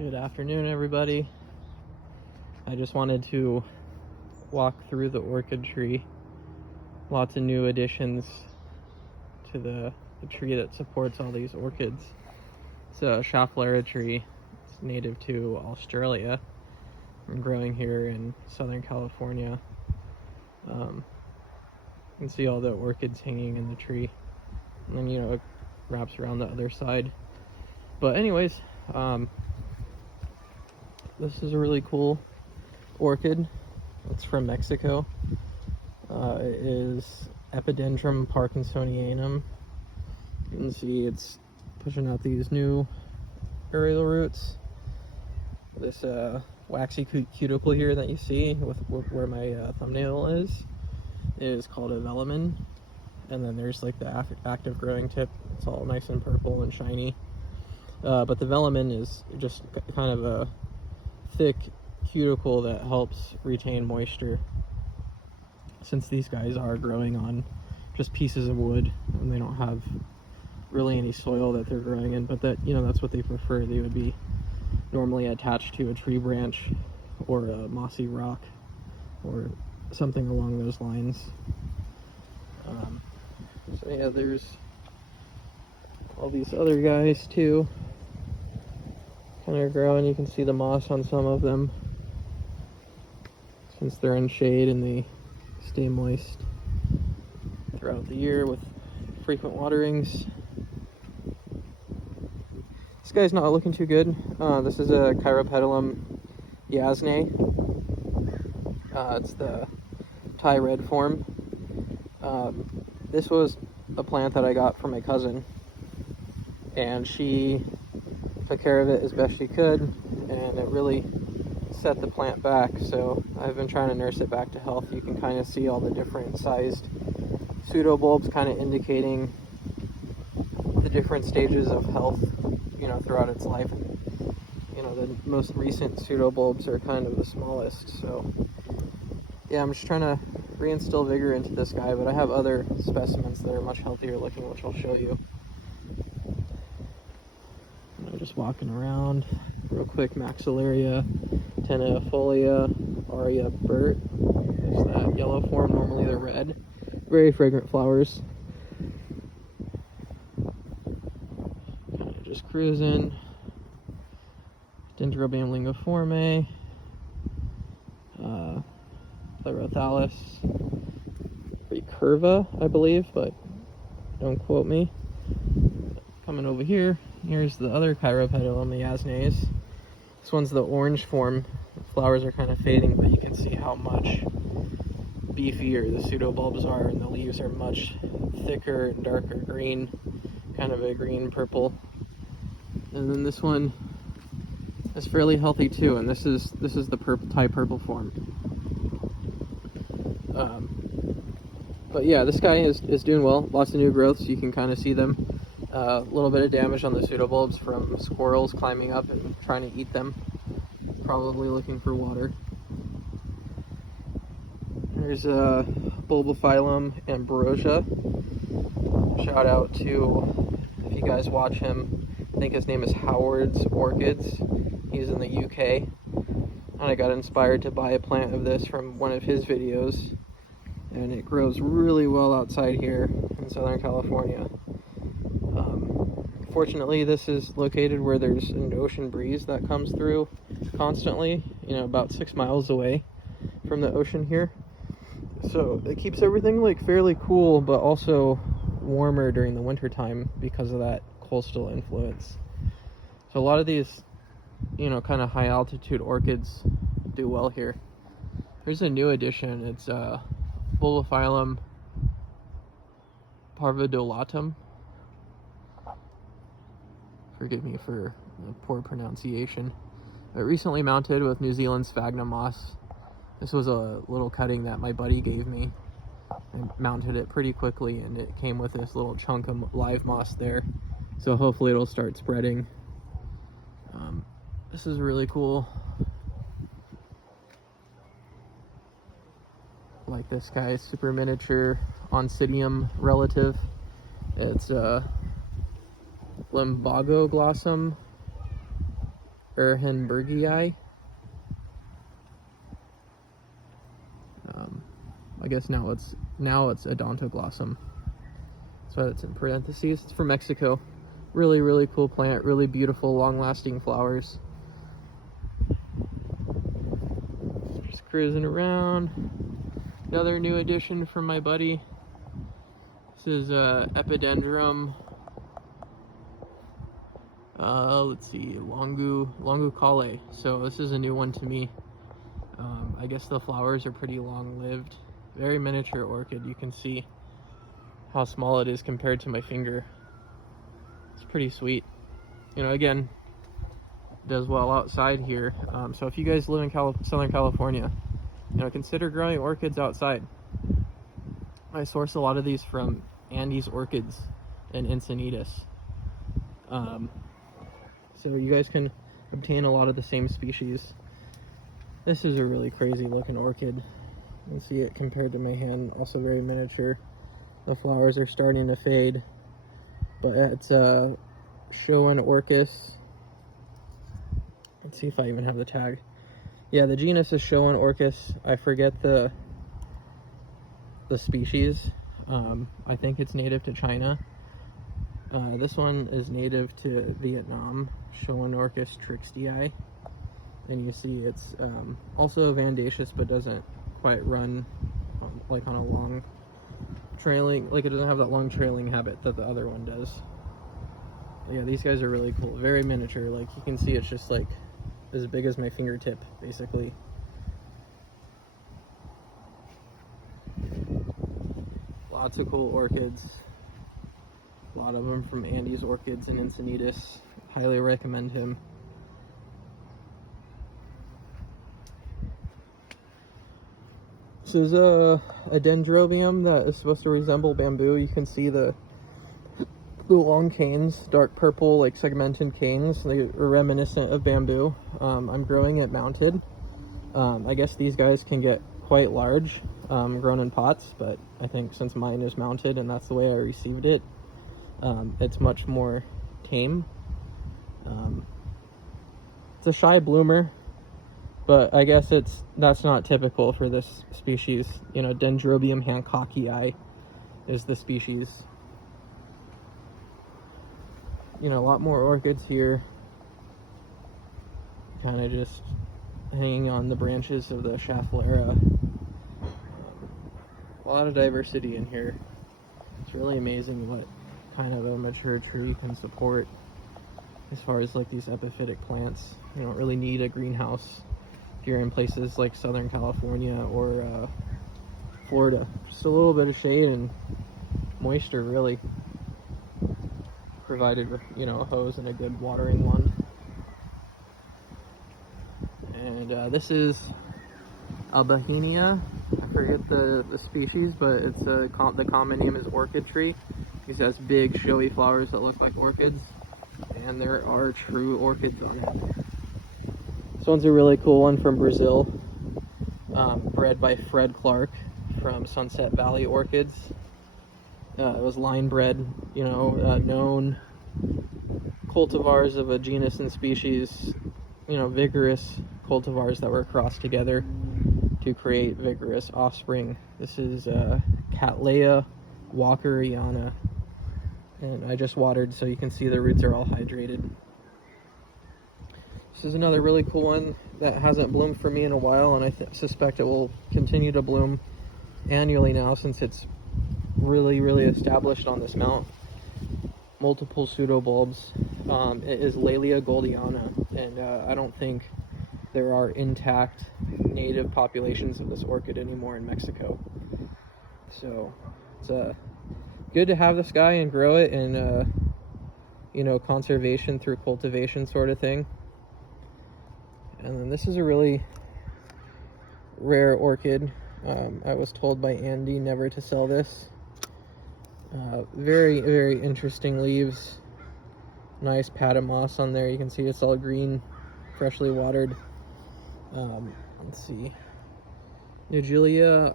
Good afternoon, everybody. I just wanted to walk through the orchid tree. Lots of new additions to the tree that supports all these orchids. It's a Schefflera tree. It's native to Australia and growing here in Southern California. You can see all the orchids hanging in the tree, and then it wraps around the other side. But anyways, this is a really cool orchid. It's from Mexico. It is Epidendrum parkinsonianum. You can see it's pushing out these new aerial roots. This waxy cuticle here that you see with where my thumbnail is called a velamen. And then there's like the active growing tip. It's all nice and purple and shiny. But the velamen is just kind of a thick cuticle that helps retain moisture, since these guys are growing on just pieces of wood and they don't have really any soil that they're growing in, but that's what they prefer. They would be normally attached to a tree branch or a mossy rock or something along those lines. So yeah, there's all these other guys too, kind of growing. You can see the moss on some of them, since they're in shade and they stay moist throughout the year with frequent waterings. This guy's not looking too good. This is a Chiropedilum yasnae. It's the Thai red form. This was a plant that I got from my cousin, and she took care of it as best she could, and it really set the plant back. So I've been trying to nurse it back to health. You can kind of see all the different sized pseudobulbs kind of indicating the different stages of health, throughout its life. The most recent pseudobulbs are kind of the smallest. So yeah, I'm just trying to reinstill vigor into this guy, but I have other specimens that are much healthier looking, which I'll show you. I'm just walking around real quick. Maxillaria tenuifolia, Aria Burt. There's that yellow form. Normally they're red. Very fragrant flowers. Kind of just cruising. Dendrobium linguiforme. Pleurophthalus recurva, I believe, but don't quote me. Coming over here, here's the other Chiropedilum yasnaes. This one's the orange form. The flowers are kind of fading, but you can see how much beefier the pseudobulbs are, and the leaves are much thicker and darker green, kind of a green purple. And then this one is fairly healthy too, and this is the Thai purple form. But yeah, this guy is doing well. Lots of new growths. You can kind of see them. A little bit of damage on the pseudobulbs from squirrels climbing up and trying to eat them. Probably looking for water. There's a Bulbophyllum ambrosia. Shout out to, if you guys watch him, I think his name is Howard's Orchids. He's in the UK. And I got inspired to buy a plant of this from one of his videos. And it grows really well outside here in Southern California. Fortunately, this is located where there's an ocean breeze that comes through constantly, about 6 miles away from the ocean here. So it keeps everything fairly cool, but also warmer during the winter time because of that coastal influence. So a lot of these, kind of high altitude orchids do well here. There's a new addition. It's Bulbophyllum parvidolatum. Forgive me for the poor pronunciation. But recently mounted with New Zealand sphagnum moss. This was a little cutting that my buddy gave me. I mounted it pretty quickly, and it came with this little chunk of live moss there. So hopefully it'll start spreading. This is really cool. Like this guy, super miniature Oncidium relative. It's Limbogoglossum Erhenbergii. I guess now it's Odontoglossum. That's why it's in parentheses. It's from Mexico. Really, really cool plant. Really beautiful, long-lasting flowers. Just cruising around. Another new addition from my buddy. This is Epidendrum. Let's see, Longucale. So this is a new one to me. I guess the flowers are pretty long-lived. Very miniature orchid. You can see how small it is compared to my finger. It's pretty sweet. You know, again, does well outside here. So if you guys live in Southern California, you know, consider growing orchids outside. I source a lot of these from Andy's Orchids in Encinitas. So you guys can obtain a lot of the same species. This is a really crazy looking orchid. You can see it compared to my hand, also very miniature. The flowers are starting to fade, but it's Showan Orchis. Let's see if I even have the tag. Yeah, the genus is Showan Orchis. I forget the species. I think it's native to China. This one is native to Vietnam, Showan Orchis trixtii. And you see it's also vandaceous, but doesn't quite run like on a long trailing, like it doesn't have that long trailing habit that the other one does. But yeah, these guys are really cool. Very miniature. Like you can see it's just like as big as my fingertip, basically. Lots of cool orchids. A lot of them from Andy's Orchids in Encinitas. Highly recommend him. This is a dendrobium that is supposed to resemble bamboo. You can see the long canes, dark purple, like segmented canes. They are reminiscent of bamboo. I'm growing it mounted. I guess these guys can get quite large, grown in pots, but I think since mine is mounted and that's the way I received it, it's much more tame. It's a shy bloomer, but I guess that's not typical for this species. You know, Dendrobium hancockii is the species. You know, a lot more orchids here, kind of just hanging on the branches of the Schefflera. A lot of diversity in here. It's really amazing what kind of a mature tree can support as far as like these epiphytic plants. You don't really need a greenhouse if you're in places like Southern California or Florida. Just a little bit of shade and moisture, really, provided with, you know, a hose and a good watering one. And this is Albahenia. I forget the species, but it's the common name is orchid tree. It has big showy flowers that look like orchids, and there are true orchids on it. This one's a really cool one from Brazil, bred by Fred Clark from Sunset Valley Orchids. It was line bred, you know, known cultivars of a genus and species, you know, vigorous cultivars that were crossed together to create vigorous offspring. This is Cattleya walkeriana, and I just watered so you can see the roots are all hydrated. This is another really cool one that hasn't bloomed for me in a while, and I suspect it will continue to bloom annually now since it's really established on this mount. Multiple pseudobulbs. It is Laelia goldiana, and I don't think there are intact native populations of this orchid anymore in Mexico. So it's good to have this guy and grow it in you know, conservation through cultivation sort of thing. And then this is a really rare orchid. I was told by Andy never to sell this. Very interesting leaves. Nice pad of moss on there. You can see it's all green, freshly watered. Let's see. Nogelia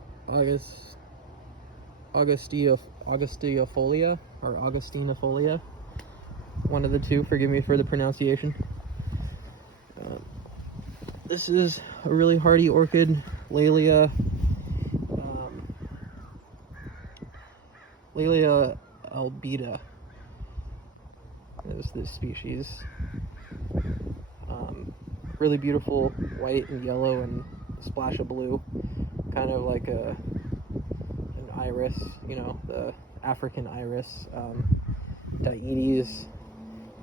Augustifolia or Augustinifolia. One of the two. Forgive me for the pronunciation. This is a really hardy orchid, Laelia. Laelia albida is this species. Really beautiful white and yellow and a splash of blue, kind of like an iris, you know, the African iris. Dioides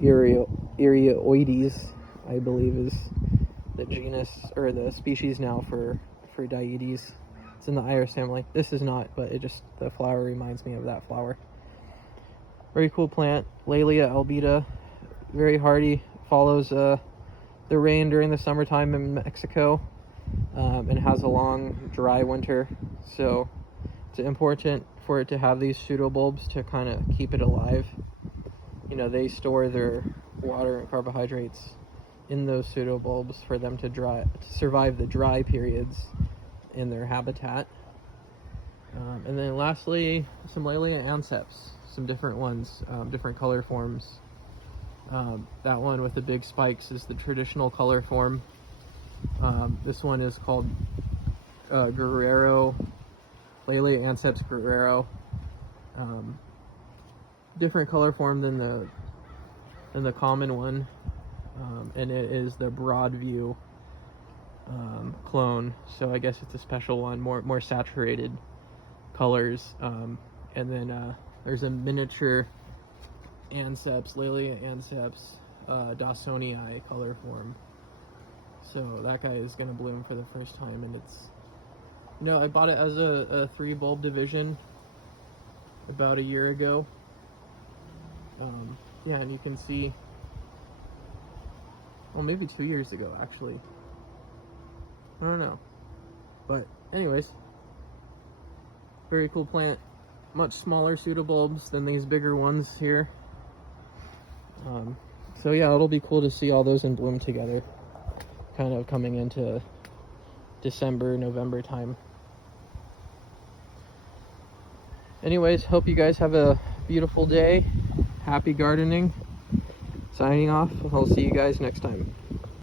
erioides, I believe, is the genus or the species now for Dioides. It's in the iris family. This is not, but the flower reminds me of that flower. Very cool plant, Laelia albida, very hardy, follows the rain during the summertime in Mexico, and has a long dry winter, so it's important for it to have these pseudobulbs to kind of keep it alive. You know, they store their water and carbohydrates in those pseudobulbs for them to survive the dry periods in their habitat. And then lastly, some Laelia anceps, some different ones, different color forms. That one with the big spikes is the traditional color form. This one is called Guerrero, Laelia anceps Guerrero. Different color form than the common one, and it is the Broadview clone. So I guess it's a special one, more saturated colors. And then there's a miniature anceps, Laelia anceps Dawsonii color form. So that guy is gonna bloom for the first time, and it's, you know, I bought it as a 3-bulb division about a year ago. Yeah, and you can see, well, maybe 2 years ago actually. I don't know, but anyways, very cool plant. Much smaller pseudobulbs than these bigger ones here. So yeah, it'll be cool to see all those in bloom together, kind of coming into December, November time. Anyways, hope you guys have a beautiful day. Happy gardening. Signing off. I'll see you guys next time.